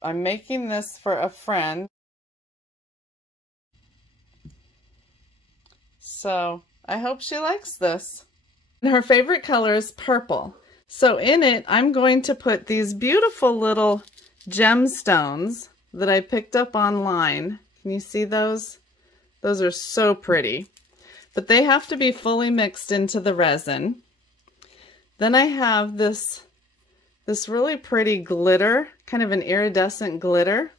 I'm making this for a friend. So I hope she likes this. And her favorite color is purple. So in it, I'm going to put these beautiful little gemstones that I picked up online. Can you see those? Those are so pretty. But they have to be fully mixed into the resin. Then I have this really pretty glitter, kind of an iridescent glitter.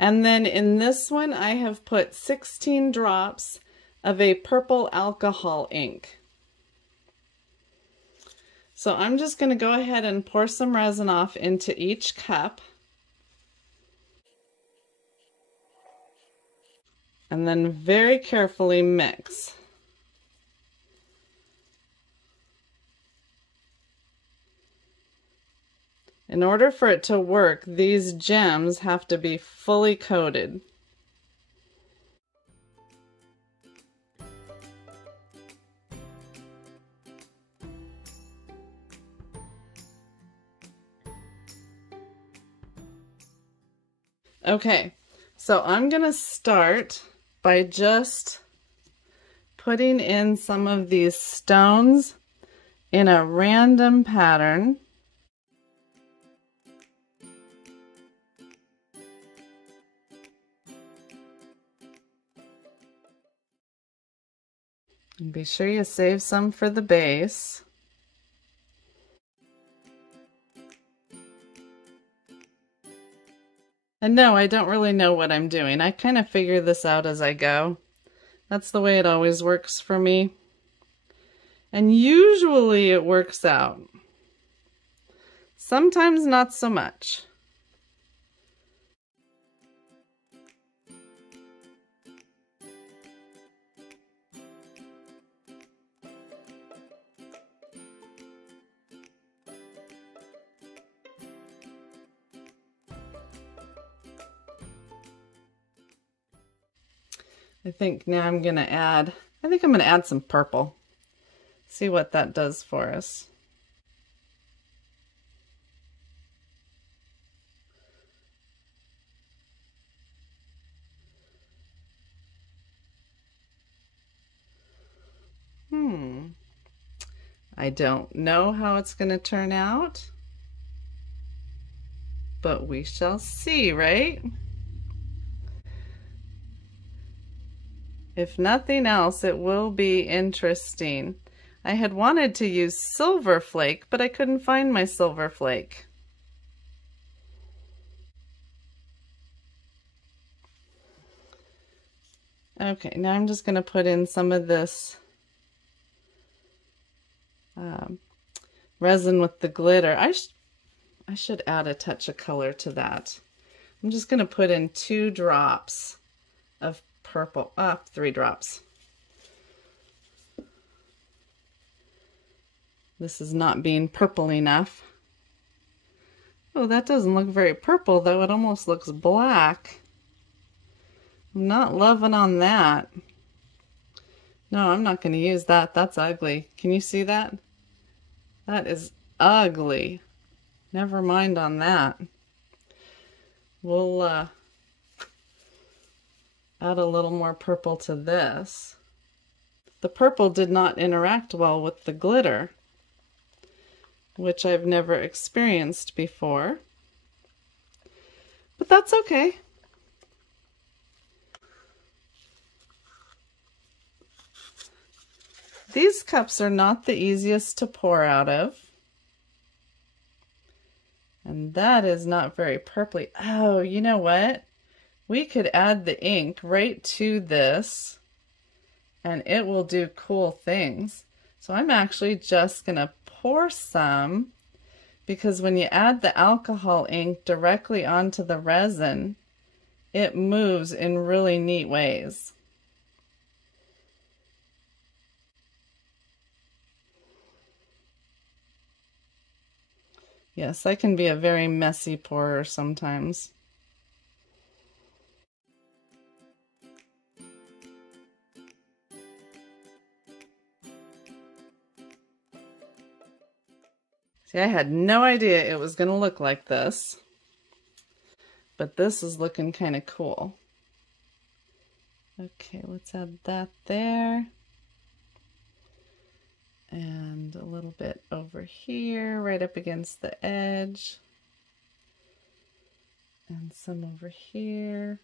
And then in this one, I have put 16 drops of a purple alcohol ink. So I'm just going to go ahead and pour some resin off into each cup. And then very carefully mix. In order for it to work, these gems have to be fully coated. Okay, so I'm gonna start by just putting in some of these stones in a random pattern. And be sure you save some for the base. And no, I don't really know what I'm doing. I kind of figure this out as I go. That's the way it always works for me. And usually it works out. Sometimes not so much. I think now I'm going to add some purple. See what that does for us. I don't know how it's going to turn out, but we shall see, right? If nothing else, it will be interesting. I had wanted to use silver flake, but I couldn't find my silver flake. Okay, now I'm just going to put in some of this resin with the glitter. I should add a touch of color to that. I'm just going to put in 2 drops of purple, 3 drops. This is not being purple enough. Oh, that doesn't look very purple though. It almost looks black. I'm not loving on that. No, I'm not going to use that. That's ugly. Can you see that? That is ugly. Never mind on that. We'll add a little more purple to this. The purple did not interact well with the glitter, which I've never experienced before. But that's okay. These cups are not the easiest to pour out of. And that is not very purpley. Oh, you know what? We could add the ink right to this and it will do cool things. So I'm actually just going to pour some, because when you add the alcohol ink directly onto the resin, it moves in really neat ways. Yes, I can be a very messy pourer sometimes. See, I had no idea it was going to look like this. but this is looking kind of cool. Okay, let's add that there. And a little bit over here, right up against the edge. And some over here.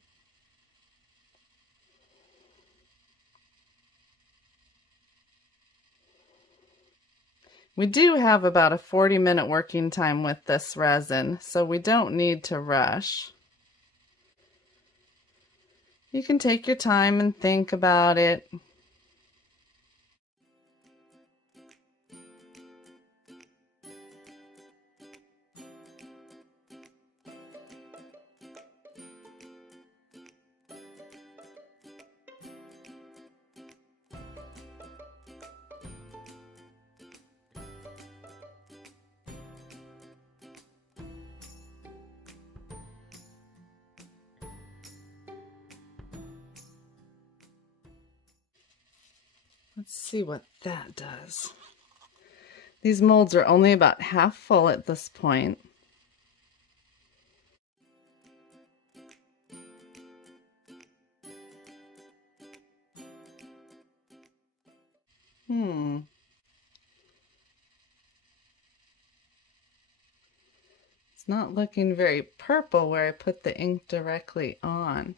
We do have about a 40-minute working time with this resin, so we don't need to rush. You can take your time and think about it. Let's see what that does. These molds are only about half full at this point. It's not looking very purple where I put the ink directly on.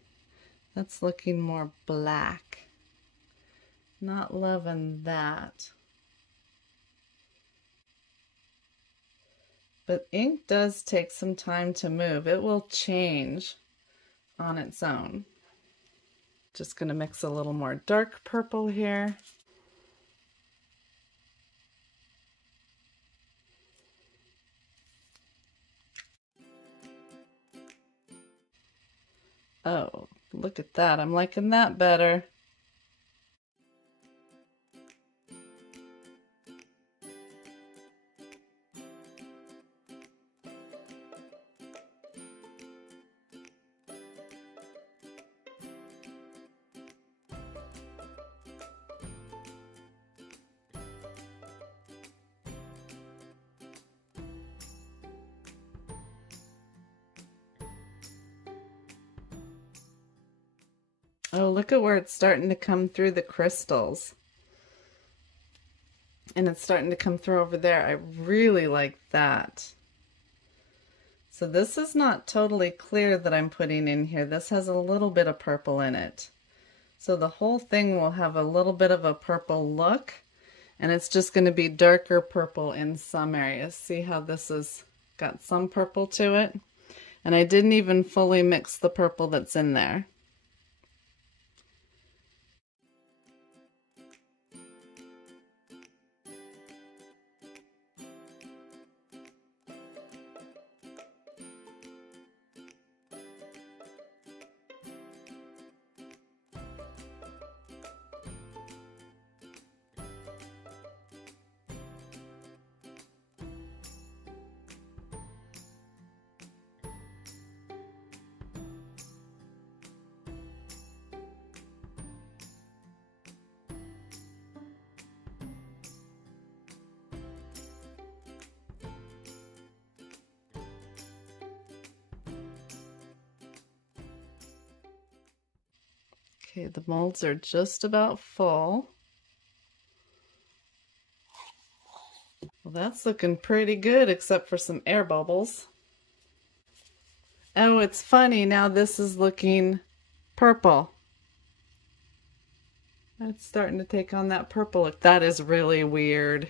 That's looking more black. Not loving that. But ink does take some time to move. It will change on its own. Just going to mix a little more dark purple here. Oh, look at that. I'm liking that better. Oh, look at where it's starting to come through the crystals. And it's starting to come through over there. I really like that. So this is not totally clear that I'm putting in here. This has a little bit of purple in it. So the whole thing will have a little bit of a purple look. And it's just going to be darker purple in some areas. See how this has got some purple to it? And I didn't even fully mix the purple that's in there. Okay, the molds are just about full. Well, that's looking pretty good, except for some air bubbles. Oh, it's funny, now this is looking purple. It's starting to take on that purple look. That is really weird.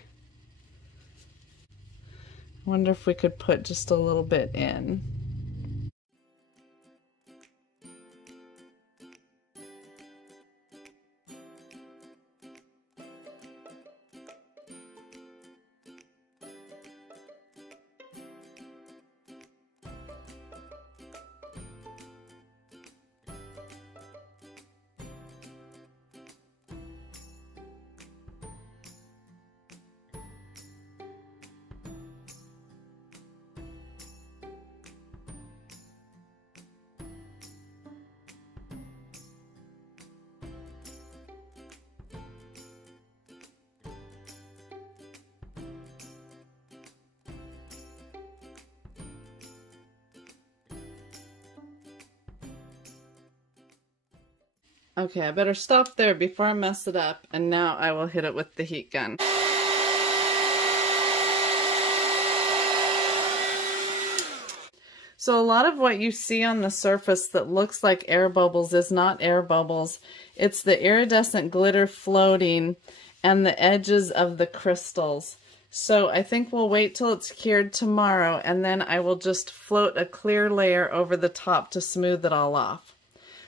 I wonder if we could put just a little bit in. Okay, I better stop there before I mess it up, and now I will hit it with the heat gun. So a lot of what you see on the surface that looks like air bubbles is not air bubbles. It's the iridescent glitter floating and the edges of the crystals. So I think we'll wait till it's cured tomorrow, and then I will just float a clear layer over the top to smooth it all off.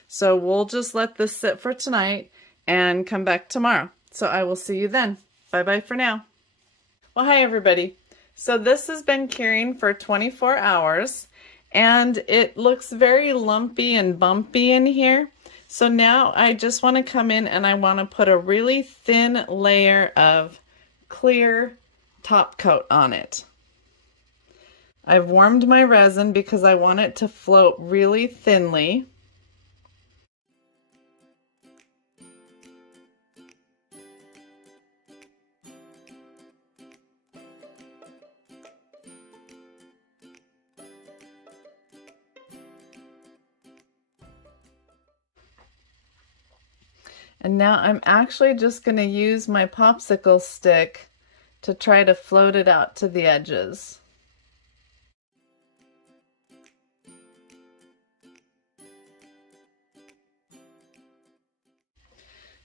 So we'll just let this sit for tonight and come back tomorrow. So I will see you then. Bye-bye for now. Well, hi everybody. So this has been curing for 24 hours and it looks very lumpy and bumpy in here. So now I just want to come in and I want to put a really thin layer of clear top coat on it. I've warmed my resin because I want it to float really thinly. And now I'm actually just going to use my popsicle stick to try to float it out to the edges.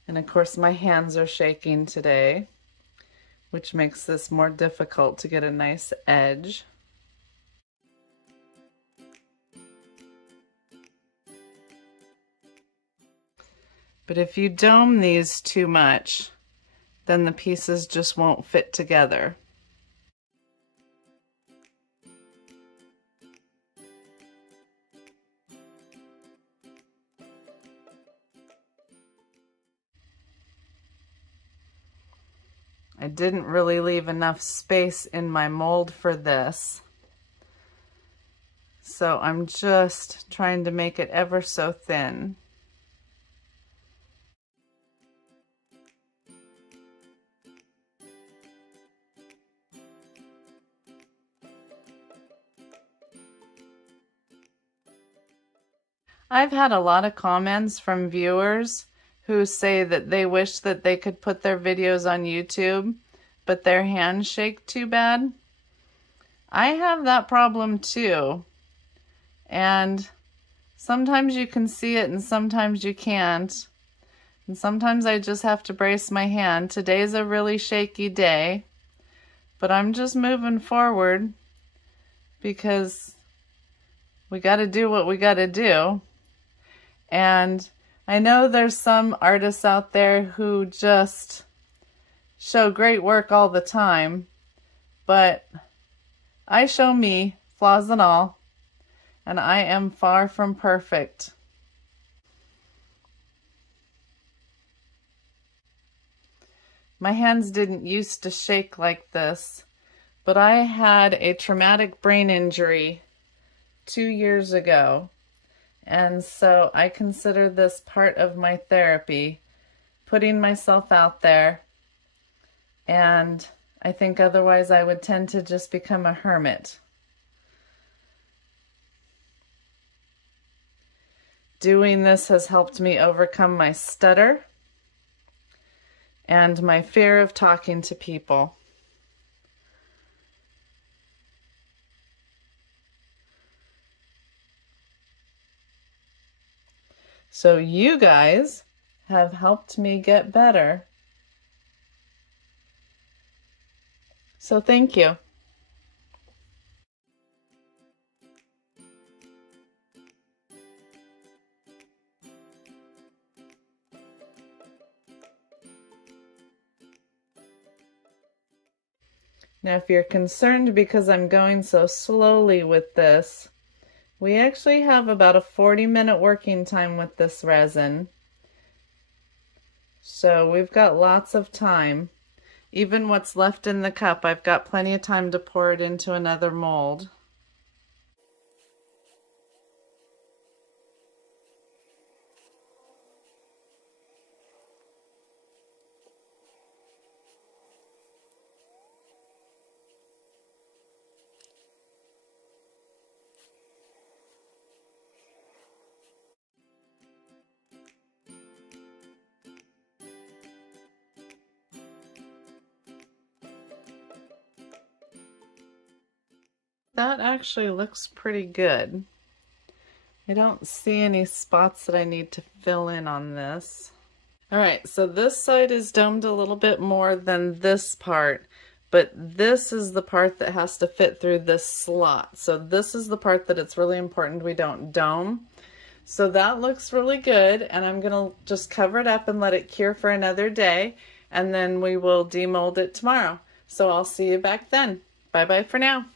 And of course my hands are shaking today, which makes this more difficult to get a nice edge. But if you dome these too much, then the pieces just won't fit together. I didn't really leave enough space in my mold for this, so I'm just trying to make it ever so thin. I've had a lot of comments from viewers who say that they wish that they could put their videos on YouTube, but their hands shake too bad. I have that problem too. And sometimes you can see it and sometimes you can't. And sometimes I just have to brace my hand. Today's a really shaky day, but I'm just moving forward because we got to do what we got to do. And I know there's some artists out there who just show great work all the time, but I show me, flaws and all, and I am far from perfect. My hands didn't used to shake like this, but I had a traumatic brain injury 2 years ago. And so I consider this part of my therapy, putting myself out there, and I think otherwise I would tend to just become a hermit. Doing this has helped me overcome my stutter and my fear of talking to people. So you guys have helped me get better. So thank you. Now, if you're concerned because I'm going so slowly with this, we actually have about a 40-minute working time with this resin. So we've got lots of time. Even what's left in the cup, I've got plenty of time to pour it into another mold. that actually looks pretty good. I don't see any spots that I need to fill in on this. All right, so this side is domed a little bit more than this part, but this is the part that has to fit through this slot. So this is the part that it's really important we don't dome. So that looks really good, and I'm gonna just cover it up and let it cure for another day, and then we will demold it tomorrow. So I'll see you back then. Bye-bye for now.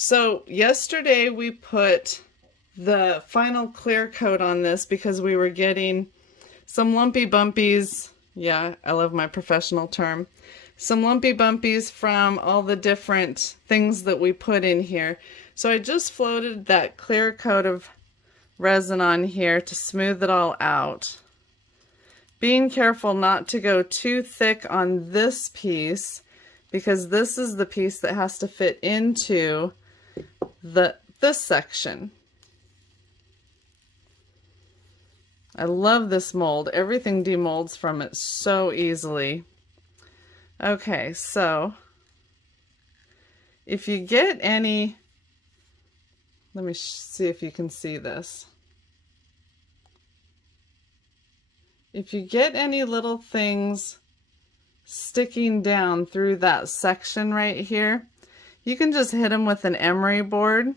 So yesterday we put the final clear coat on this because we were getting some lumpy bumpies. Yeah, I love my professional term. Some lumpy bumpies from all the different things that we put in here. So I just floated that clear coat of resin on here to smooth it all out. Being careful not to go too thick on this piece, because this is the piece that has to fit into this section. I love this mold. Everything demolds from it so easily. Okay, so if you get any, let me see if you can see this. If you get any little things sticking down through that section right here, you can just hit them with an emery board,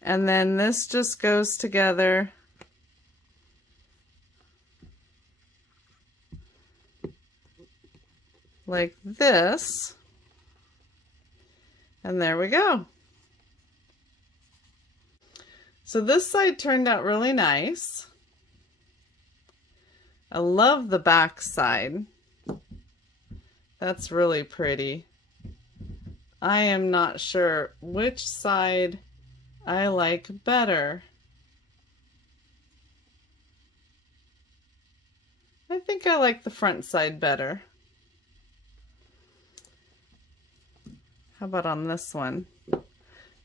and then this just goes together like this, and there we go. So this side turned out really nice. I love the back side. That's really pretty. I am not sure which side I like better. I think I like the front side better. How about on this one?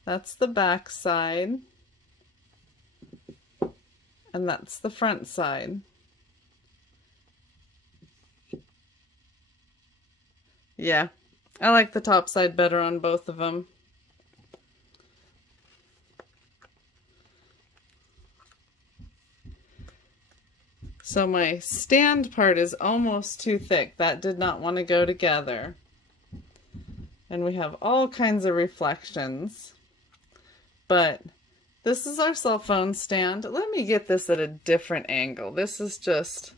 That's the back side, and that's the front side. Yeah, I like the top side better on both of them. So my stand part is almost too thick. That did not want to go together. And we have all kinds of reflections. But this is our cell phone stand. Let me get this at a different angle. This is just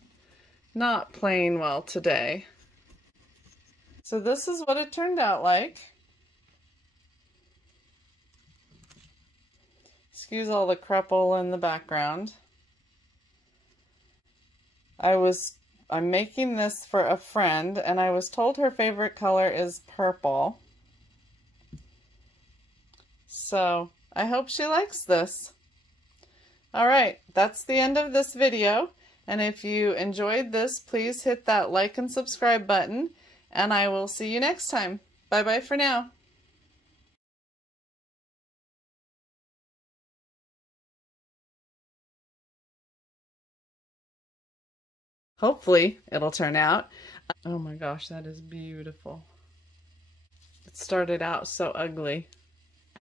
not playing well today. So this is what it turned out like. Excuse all the crapple in the background. I'm making this for a friend, and I was told her favorite color is purple. So I hope she likes this. Alright, that's the end of this video, and if you enjoyed this, please hit that like and subscribe button, and I will see you next time. Bye bye for now. Hopefully it'll turn out. Oh my gosh, that is beautiful. It started out so ugly.